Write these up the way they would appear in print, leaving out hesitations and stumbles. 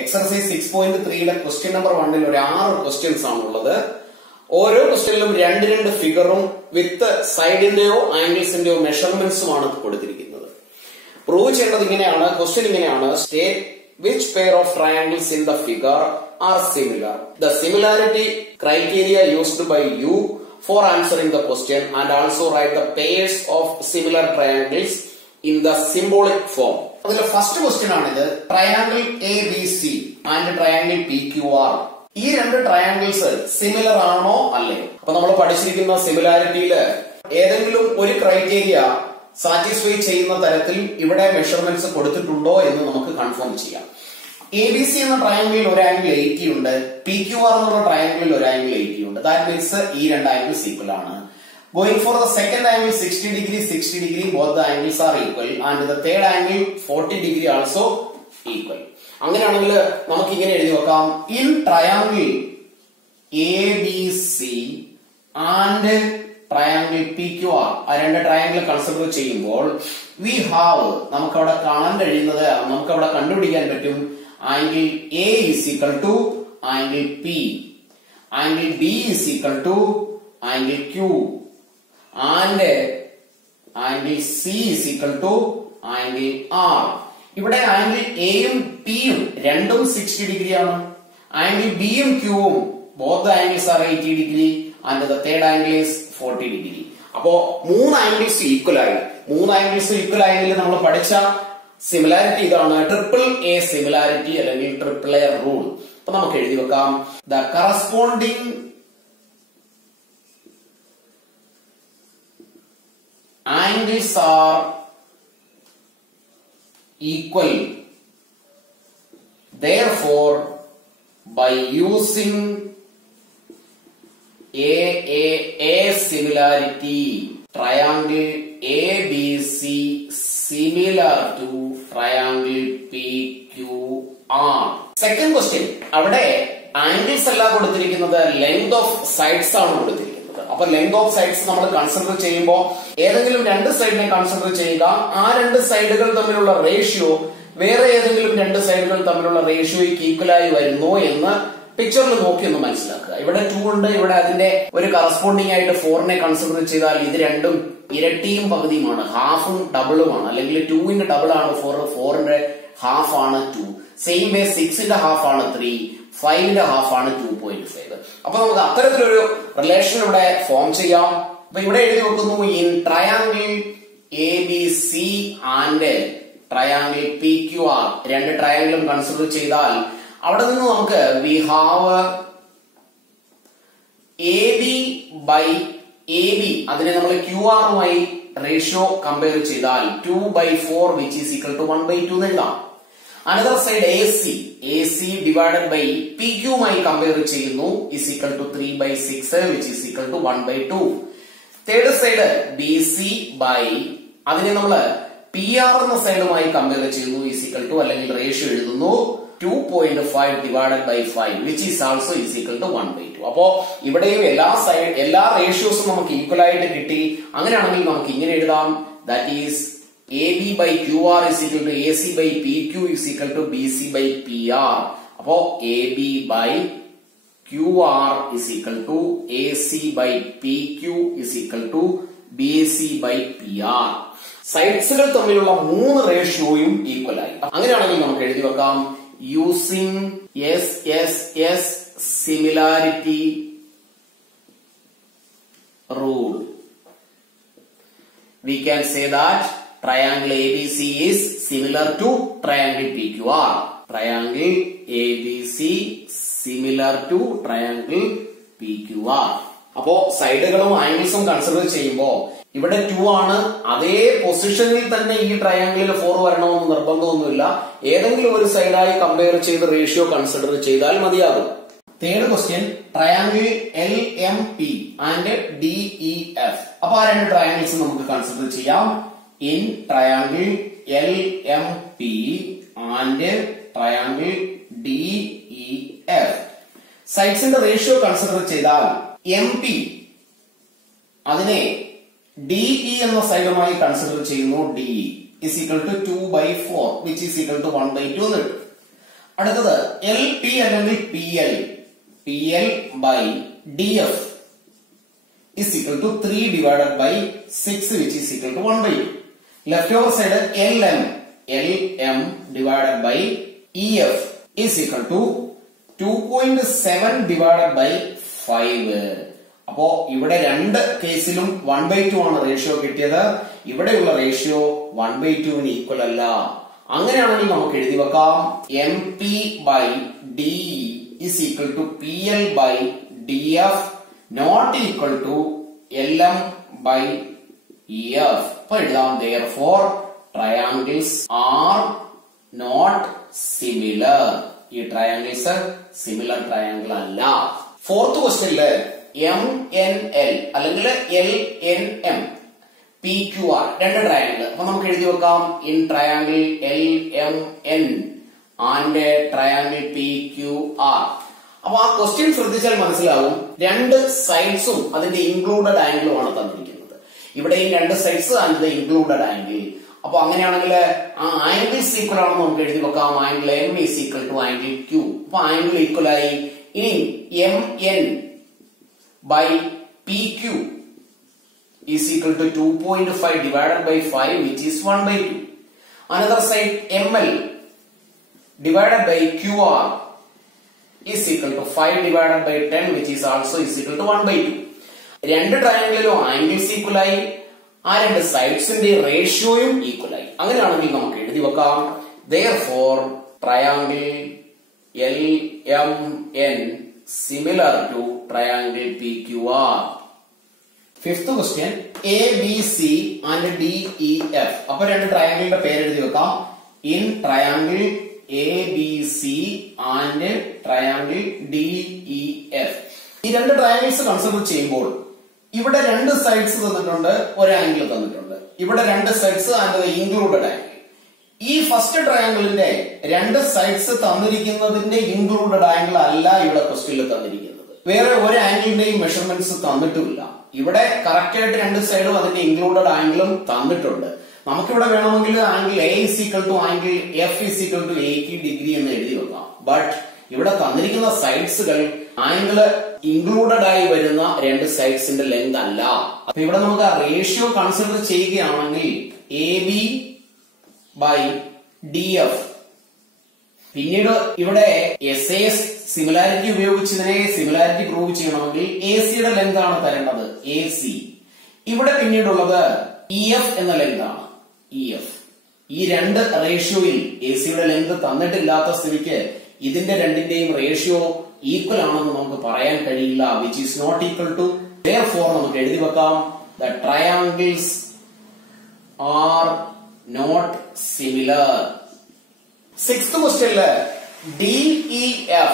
Exercise 6.3 question number 1 ഒരു 6 questions ആണുള്ളത്. ഓരോ ക്വസ്റ്റ്യനിലും രണ്ട് ഫിഗറും വിത്ത് സൈഡിന്റെയോ ആംഗിൾസിന്റെയോ മെഷർമെന്റ്സുമാണ് കൊടുത്തിരിക്കുന്നത്. പ്രൂവ് ചെയ്യേണ്ടത് ഇങ്ങനെയാണ്. ക്വസ്റ്റ്യൻ ഇങ്ങനെയാണ്: state which pair of triangles in the figure are similar. The similarity criteria used by you for answering the question and also write the pairs of similar triangles in the symbolic form. അതിലെ first question ആണിത്. Triangle ABC and triangle PQR, ഈ രണ്ട് triangles similar ആണോ അല്ലേ? അപ്പൊ നമ്മൾ പഠിച്ചിരിക്കുന്ന സിമിലാരിറ്റിയില് ഏതെങ്കിലും ഒരു ക്രൈറ്റീരിയ സാറ്റിസ്ഫൈ ചെയ്യുന്ന തരത്തിൽ ഇവിടെ മെഷർമെന്റ്സ് കൊടുത്തിട്ടുണ്ടോ എന്ന് നമുക്ക് കൺഫേം ചെയ്യാം. ABC എന്ന ട്രയാംഗിളിൽ ഒരു ആംഗിൾ 80 ഉണ്ട്, PQR എന്നുള്ള ട്രയാംഗിളിൽ ഒരു ആംഗിൾ 80 ഉണ്ട്. ദാറ്റ് മീൻസ് ഈ രണ്ട് ആംഗിൾസ് ഈക്വൽ ആണ്. Going for the second angle 60 degree, both the angles are equal and the third angle 40 degree also equal. അങ്ങനെയാണെങ്കിൽ നമുക്ക് ഇങ്ങനെ എഴുതി വെക്കാം: in triangle ABC and triangle PQR, ആ രണ്ട് ട്രയാംഗിൾ കൺസിഡർ ചെയ്യുമ്പോൾ we have, നമുക്ക് അവിടെ കാണാൻ കഴിയുന്നത്, നമുക്ക് അവിടെ കണ്ടുപിടിക്കാൻ പറ്റും angle A is equal to angle P, angle B is equal to angle Q, and angle C is equal to angle R. ഇവിടെ ആംഗിൾ A യും P യും രണ്ടും 60 ഡിഗ്രി ആണ്. ആംഗിൾ B യും Q യും both the angles are 80 degree and the third angle is 40 degree. അപ്പോ മൂന്ന് angles equal ആയി. മൂന്ന് ആംഗിൾസ് ഈക്വൽ ആയെങ്കിൽ നമ്മൾ പഠിച്ച സിമിലാരിറ്റി ഇതാണ്: ട്രിപ്പിൾ എ സിമിലാരിറ്റി അല്ലെങ്കിൽ ട്രിപ്പിൾ എ റൂൾ. അപ്പൊ നമുക്ക് എഴുതി വെക്കാം: the corresponding angles are equal, therefore by using a similarity, triangle ABC similar to triangle PQR. Second question, അവിടെ ആംഗിൾസ് അല്ല കൊടുത്തിരിക്കുന്നത്, ലെങ്ത് ഓഫ് സൈഡ്സ് ആണ് കൊടുത്തിരിക്കുന്നത്. അപ്പൊ ലെങ്ത് ഓഫ് സൈഡ്സ് നമ്മൾ കൺസിഡർ ചെയ്യുമ്പോൾ ഏതെങ്കിലും രണ്ട് സൈഡിനെ കൺസിഡർ ചെയ്യുക. ആ രണ്ട് സൈഡുകൾ തമ്മിലുള്ള റേഷ്യോ വേറെ ഏതെങ്കിലും രണ്ട് സൈഡുകൾ തമ്മിലുള്ള റേഷ്യോയ്ക്ക് ഈക്വലായി വരുന്നോ എന്ന് പിക്ചറിൽ നോക്കി ഒന്ന് മനസ്സിലാക്കുക. ഇവിടെ 2 ഉണ്ട്, ഇവിടെ അതിന്റെ ഒരു കറസ്പോണ്ടിങ് ആയിട്ട് 4നെ കൺസിഡർ ചെയ്താൽ ഇത് രണ്ടും ഇരട്ടിയും പകുതിയുമാണ്, ഹാഫും ഡബിളുമാണ്. അല്ലെങ്കിൽ 2ന്റെ ഡബിൾ ആണ് 4, 4ന്റെ ഹാഫ് ആണ് 2. സെയിം വേ 6ന്റെ ഹാഫ് ആണ് 3, 5ന്റെ ഹാഫ് ആണ് 2.5. അപ്പൊ നമുക്ക് അത്തരത്തിലൊരു റിലേഷൻ ഇവിടെ ഫോം ചെയ്യാം. അപ്പൊ ഇവിടെ എഴുതി വെക്കുന്നു: in triangle ABC and triangle PQR, രണ്ട് ട്രയാംഗിളും കൺസിഡർ ചെയ്താൽ അവിടെ നിന്ന് നമുക്ക് we have AB by AB, അതിനെ നമ്മൾ QRുമായി റേഷ്യോ കമ്പയർ ചെയ്താൽ 2/4 which is equal to 1/2 എഴുതാം. Another side AC divided by PQ മായി കമ്പയർ ചെയ്യുന്നു is equal to 3/6 which is equal to 1/2. Third side BC by, അതിനെ നമ്മൾ PR എന്ന സൈഡുമായി കമ്പയർ ചെയ്യുന്നു is equal to, അല്ലെങ്കിൽ റേഷ്യോ എഴുതുന്നു 2.5 divided by 5 which is also is equal to 1/2. അപ്പോ ഇവിടെയും എല്ലാ റേഷ്യോസും നമുക്ക് ഈക്വൽ ആയിട്ട് കിട്ടി. അങ്ങനെയാണെങ്കിൽ നമുക്ക് ഇങ്ങനെ എഴുതാം: that is AB by QR is equal to AC by PQ is equal to BC by PR. അപ്പോ AB by QR is equal to AC by PQ is equal to BC by PR. സൈഡ്സുകൾ തമ്മിലുള്ള മൂന്ന് റേഷ്യോയും equal ആയി. അങ്ങനെയാണെങ്കിൽ നമുക്ക് എഴുതി വെക്കാം: using SSS similarity rule, we can say that triangle ABC is similar to triangle PQR. Triangle ABC similar to triangle PQR. അപ്പോ സൈഡുകളും ആംഗിൾസും consider ചെയ്യുമ്പോൾ ഇവിടെ 2 ആണ്. അതേ പൊസിഷനിൽ തന്നെ ഈ ട്രയാംഗിളിൽ 4 വരണമെന്ന് നിർബന്ധമൊന്നുമില്ല. ഏതെങ്കിലും ഒരു സൈഡായി കമ്പയർ ചെയ്ത് റേഷ്യോ കൺസിഡർ ചെയ്താൽ മതിയാകും. Third question, triangle LMP and DEF. അപ്പൊ ആ രണ്ട് ട്രയാംഗിൾസ് നമുക്ക് കൺസിഡർ ചെയ്യാം. In triangle LMP and triangle DEF, സൈഡ്സിന്റെ റേഷ്യോ കൺസിഡർ ചെയ്താൽ MP അതിനെ DE എന്ന സൈഡുമായി കൺസിഡർ ചെയ്യുന്നു. DE is equal to 2/4 which is equal to 1/2 എന്ന് കിട്ടും. അടുത്തത് എൽ പി അല്ലെങ്കിൽ P L by D F is equal to 3 divided by 6 which is equal to 1 by 2. Left over side LM divided by EF is equal to 2.7 divided by 5. അപ്പോ ഇവിടെ രണ്ട് കേസിലും 1/2 ആണ് ratio കിട്ടിയത്. ഇവിടെയുള്ള റേഷ്യോ 1/2 ഈക്വൽ അല്ല. അങ്ങനെയാണെങ്കിൽ നമുക്ക് എഴുതി വെക്കാം M P by D is equal to PL by DF not equal to LM by EF. Therefore, triangles are not similar. These triangles are similar triangle alla. Fourth question le MNL അല്ലെങ്കിൽ LNM PQR രണ്ട് triangle. അപ്പോൾ നമുക്ക് എഴുതി വെക്കാം in triangle LMN and triangle PQR. അപ്പൊ ആ question ശ്രദ്ധിച്ചാൽ മനസ്സിലാവും രണ്ട് സൈഡ്സും അതിന്റെ ഇൻക്ലൂഡഡ് ആംഗിളും ആണ് തന്നിരിക്കുന്നത്. ഇവിടെയും രണ്ട് സൈഡ്സ് ആൻഡ് ഇൻക്ലൂഡഡ് ആംഗിൾ. അപ്പൊ അങ്ങനെയാണെങ്കിൽ ആ ആംഗിൾസ് ഈക്വൽ ആണെന്ന് നമുക്ക് എഴുതി വെക്കാം. Angle M is equal to angle Q. അപ്പൊ ആംഗിൾ ഈക്വൽ ആയി. ഇനി M N by P Q is equal to 2.5 divided by 5 which is 1/2. Another side ML divided by QR is equal to 5 divided by 10 which is also is equal to 1/2. രണ്ട് ട്രയാംഗിളിലും angles equal ആയി. ആ രണ്ട് സൈഡ്സിന്റെ റേഷ്യോയും equal ആയി. അങ്ങനെയാണെങ്കിൽ നമുക്ക് എഴുതി വെക്കാം therefore triangle LMN similar to triangle PQR. Fifth question ABC and DEF. അപ്പൊ രണ്ട് ട്രയാംഗിളിന്റെ പേര് എഴുതി വെക്കാം. in triangle ABC and triangle DEF. ഈ രണ്ട് ട്രയാംഗിൾസ് കൺസിഡർ ചെയ്യുമ്പോൾ ഇവിടെ രണ്ട് സൈഡ്സ് തന്നിട്ടുണ്ട്, ഒരു ആംഗിൾ തന്നിട്ടുണ്ട്. ഇവിടെ രണ്ട് സൈഡ്സ് ആൻഡ് ഇൻക്ലൂഡഡ് ആംഗിൾ. ഈ ഫസ്റ്റ് ട്രയാംഗിളിന്റെ രണ്ട് സൈഡ്സ് തന്നിരിക്കുന്നതിന്റെ ഇൻക്ലൂഡഡ് ആംഗിൾ അല്ല ഇവിടെ ക്വസ്റ്റ്യനിൽ തന്നിരിക്കുന്നത്. വേറെ ഒരു ആംഗിളിന്റെയും മെഷർമെന്റ്സ് തന്നിട്ടുമില്ല. ഇവിടെ കറക്റ്റ് ആയിട്ട് രണ്ട് സൈഡും അതിന്റെ ഇൻക്ലൂഡഡ് ആംഗിളും തന്നിട്ടുണ്ട്. നമുക്കിവിടെ വേണമെങ്കിൽ angle A is equal to angle F is equal to 80 degree എന്ന് എഴുതി വെക്കാം. ബട്ട് ഇവിടെ തന്നിരിക്കുന്ന സൈഡ്സുകൾ ആംഗിൾ ഇൻക്ലൂഡഡ് ആയി വരുന്ന രണ്ട് സൈഡ്സിന്റെ ലെങ്ത് അല്ല. അപ്പൊ ഇവിടെ നമുക്ക് ആ റേഷ്യോ കൺസിഡർ ചെയ്യുകയാണെങ്കിൽ A B by D F. പിന്നീട് ഇവിടെ എസ് എ സിമിലാരിറ്റി ഉപയോഗിച്ചതിനെ സിമിലാരിറ്റി പ്രൂവ് ചെയ്യണമെങ്കിൽ എ സിയുടെ ലെങ്ത് ആണ് തരേണ്ടത്, എ സി. ഇവിടെ പിന്നീടുള്ളത് ഇ എഫ് എന്ന ലെങ്ത് ആണ്, ഇ എഫ്. ഈ രണ്ട് റേഷ്യോയിൽ എ സിയുടെ ലെങ്ത് തന്നിട്ടില്ലാത്ത സ്ഥിതിക്ക് ഇതിന്റെ രണ്ടിന്റെയും റേഷ്യോ ഈക്വൽ ആണെന്ന് നമുക്ക് പറയാൻ കഴിയില്ല. Which is not equal to. therefore നമുക്ക് എഴുതി വെക്കാം the triangles are not similar. Sixth question DEF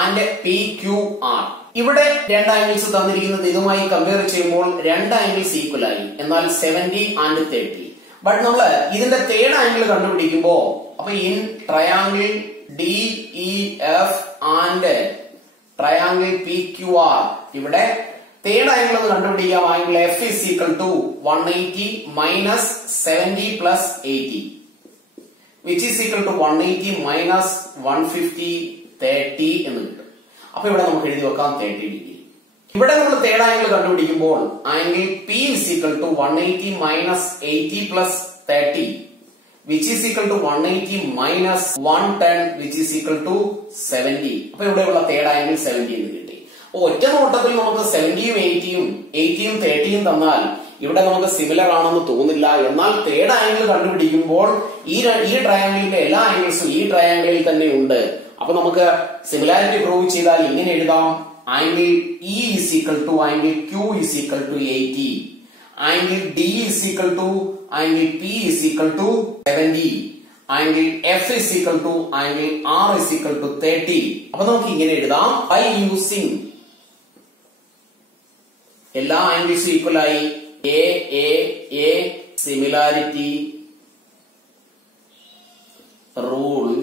and PQR. ഇവിടെ രണ്ട് ആംഗിൾസ് തന്നിരിക്കുന്നത് ഇതുമായി കമ്പയർ ചെയ്യുമ്പോൾ രണ്ട് ആംഗിൾസ് ഈക്വൽ ആയി. എന്നാൽ 70 and 30. ബട്ട് നമ്മള് ഇതിന്റെ തേർഡ് ആംഗിൾ കണ്ടുപിടിക്കുമ്പോ അപ്പൊ in triangle DEF and triangle PQR ഇവിടെ തേർഡ് ആംഗിൾ ഒന്ന് കണ്ടുപിടിക്കാം. Angle F is equal to 180 minus 70 plus 80 which is equal to 180 minus 150 30 എന്ന് കിട്ടും. അപ്പൊ ഇവിടെ നമുക്ക് എഴുതി വെക്കാം 30 ഡിഗ്രി. ഇവിടെ നമ്മൾ തേർഡ് ആംഗിൾ കണ്ടുപിടിക്കുമ്പോൾ angle P is equal to 180 minus 80 plus 30 which is equal to 180 minus 110 which is equal to 70. അപ്പൊ ഇവിടെയുള്ള തേർഡ് ആംഗിൾ 70 എന്ന് കിട്ടി. ഒറ്റ നോട്ടത്തിൽ നമുക്ക് 70യും 80യും 80യും 30യും തന്നാൽ ഇവിടെ നമുക്ക് സിമിലർ ആണെന്ന് തോന്നില്ല. എന്നാൽ തേർഡ് ആംഗിൾ കണ്ടുപിടിക്കുമ്പോൾ ഈ ട്രയാംഗിളിന്റെ എല്ലാ ആംഗിൾസും ഈ ട്രയാംഗിളിൽ തന്നെ ഉണ്ട്. അപ്പൊ നമുക്ക് സിമിലാരിറ്റി പ്രൂവ് ചെയ്താൽ ഇങ്ങനെ എഴുതാം. Angle E is equal to angle Q is equal to 80. Angle D is equal to angle P is equal to 70. Angle F is equal to angle R is equal to 30. അപ്പൊ നമുക്ക് ഇങ്ങനെ എഴുതാം. by using എല്ലാ ആംഗിൾസും equal ആയി A similarity rule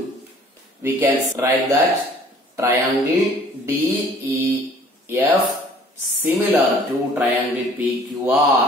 we can write that triangle DEF similar to triangle PQR.